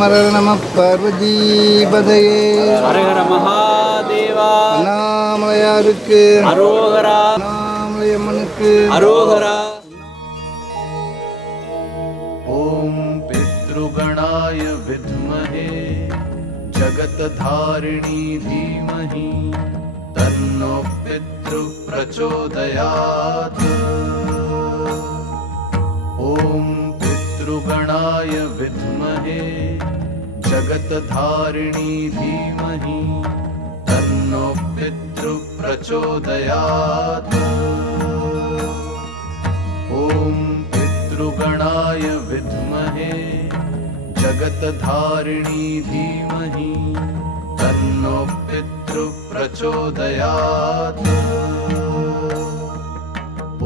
ஹர நம பார்வதீபதையே. ஹர ஹர மகாதேவா. அண்ணாமலையாருக்கு அரோகரா. அண்ணாமலையம்மனுக்கு அரோகரா. ஓம் பித்ருகணாய வித்மஹே ஜகத்தாரிணி தீமஹி தன்னோ பித்ரு பிரச்சோதயாத். ஓம் பித்ருகணாய வித்மஹே ஜகத்தாரிணி தீமஹி தன்னோ பித்ரு பிரச்சோதயாத். ஓம் பித்ருகணாய வித்மஹே ஜகத்தாரிணி தீமஹி தன்னோ பித்ரு பிரச்சோதயாத்.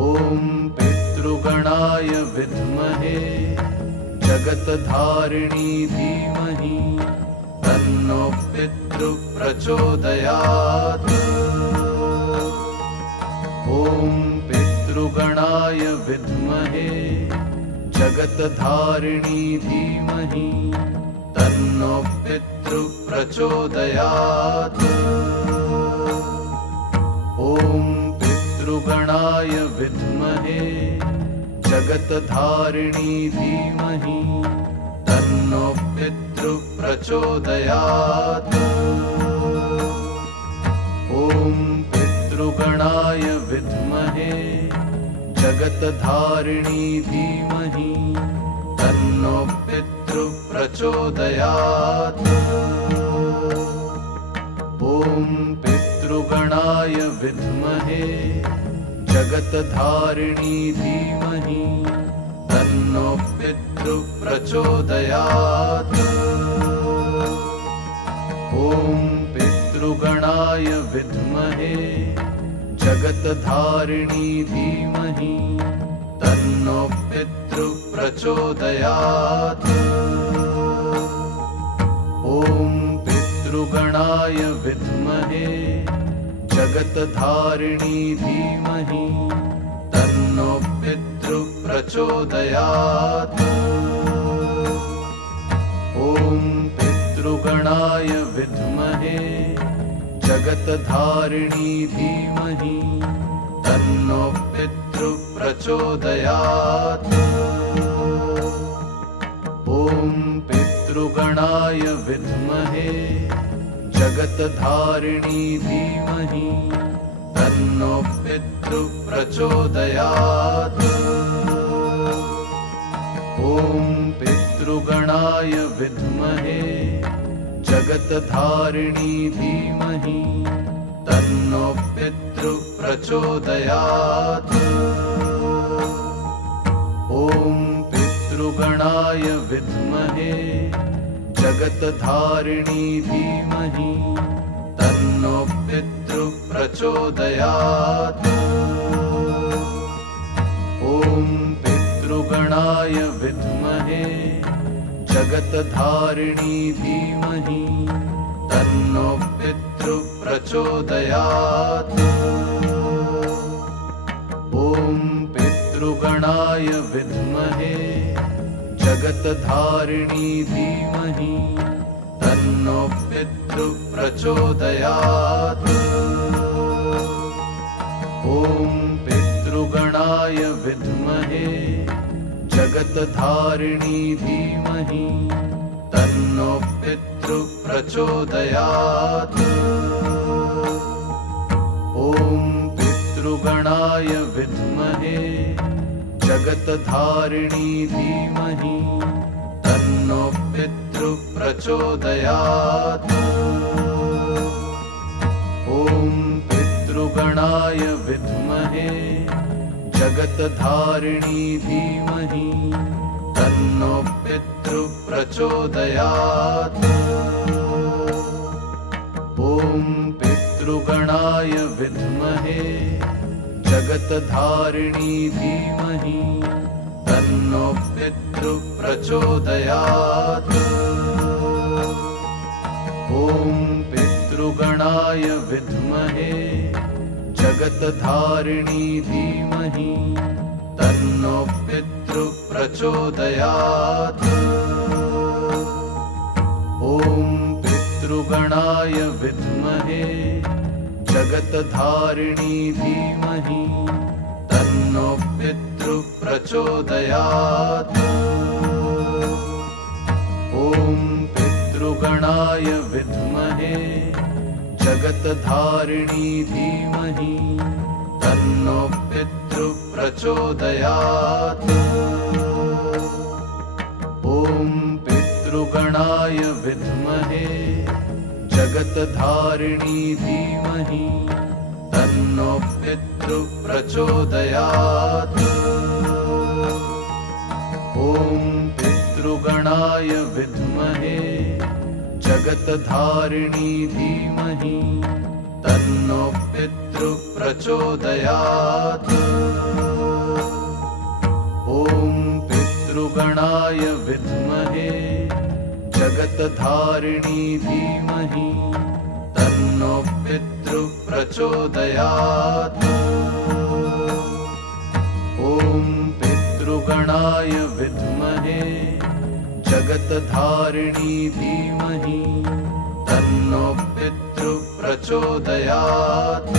ஓம் பித்ருகணாய வித்மஹே ஜகத்தாரிணி தீமஹி தன்னோ பித்ரு பிரச்சோதயாத். ஓம் பித்ருகணாய வித்மஹே ஜகத்தாரிணி தீமஹி தன்னோ பித்ரு பிரச்சோதயாத். ஓம் பித்ருகணாய வித்மஹே ஜகத்தாரிணி தீமஹி தன்னோ பித்ரு பிரச்சோதயாத். ஓம் பித்ருகணாய வித்மஹே ஜகத்தாரிணி தீமஹி தன்னோ பித்ரு பிரச்சோதயாத். ஓம் பித்ருகணாய வித்மஹே ஜகத்தாரிணி தீமஹி தன்னோ பித்ரு பிரச்சோதயாத். ஓம் பித்ருகணாய வித்மஹே ஜகத்தாரிணி தீமஹி தன்னோ பித்ரு பிரச்சோதயாத். ஓம் பித்ருகணாய வித்மஹே ஜகத்தாரிணி தீமஹி தன்னோ பித்ரு பிரச்சோதயாத். ஓம் பித்ருகணாய வித்மஹே ஜகத்தாரிணி தீமஹி தன்னோ பித்ரு பிரச்சோதயாத். ஓம் பித்ருகணாய வித்மஹே ஜகத்தாரிணி தீமஹி தன்னோ பித்ரு பிரச்சோதயாத். ஓம் பித்ருகணாய வித்மஹே ஜகத்தாரிணி தீமஹி தன்னோ பித்ரு பிரச்சோதயாத். ஓம் பித்ருகணாய வித்மஹே ஜகத்தாரிணி தீமஹி தன்னோ பித்ரு பிரச்சோதயாத். ஓம் பித்ருகணாய வித்மஹே ஜகத்தாரிணி தீமஹி தன்னோ பித்ரு பிரச்சோதயாத். ஓம் பித்ருகணாய வித்மஹே ஜகத்தாரிணி தீமஹி தன்னோ பித்ரு பிரச்சோதயாத். ஓம் பித்ருகணாய வித்மஹே ஜகத்தாரிணி தீமஹி தன்னோ பித்ரு பிரச்சோதயாத். ஓம் பித்ருகணாய வித்மஹே ஜகத்தாரிணி தீமஹி தன்னோ பித்ரு பிரச்சோதயாத். ஓம் பித்ருகணாய வித்மஹே ஜகத்தாரிணி தீமஹி தன்னோ பித்ரு பிரச்சோதயாத். ஓம் பித்ருகணாய வித்மஹே ஜகத்தாரிணி தீமஹி தன்னோ பித்ரு பிரச்சோதயாத். ஓம் பித்ருகணாய வித்மஹே ஜகத்தாரிணி தீமஹி तन्नो पितृ प्रचोदयात्। ॐ पितृगणाय विद्महे जगतधारिणी धीमहि तन्नो पितृ प्रचोदयात्। ॐ पितृगणाय विद्महे जगतधारिणी धीमहि तन्नो पितृ प्रचोदयात्। ॐ पितृगणाय विद्महे जगतधारिणी धीमहि तन्नो पितृ प्रचोदयात्। ॐ पितृगणाय विद्महे जगतधारिणी धीमहि तन्नो पितृ प्रचोदयात्। ॐ पितृगणाय विद्महे जगतधारिणी धीमहि तन्नो पितृ प्रचोदयात्। ॐ पितृगणाय विद्महे जगतधारिणी धीमहि तन्नो पितृ प्रचोदयात्।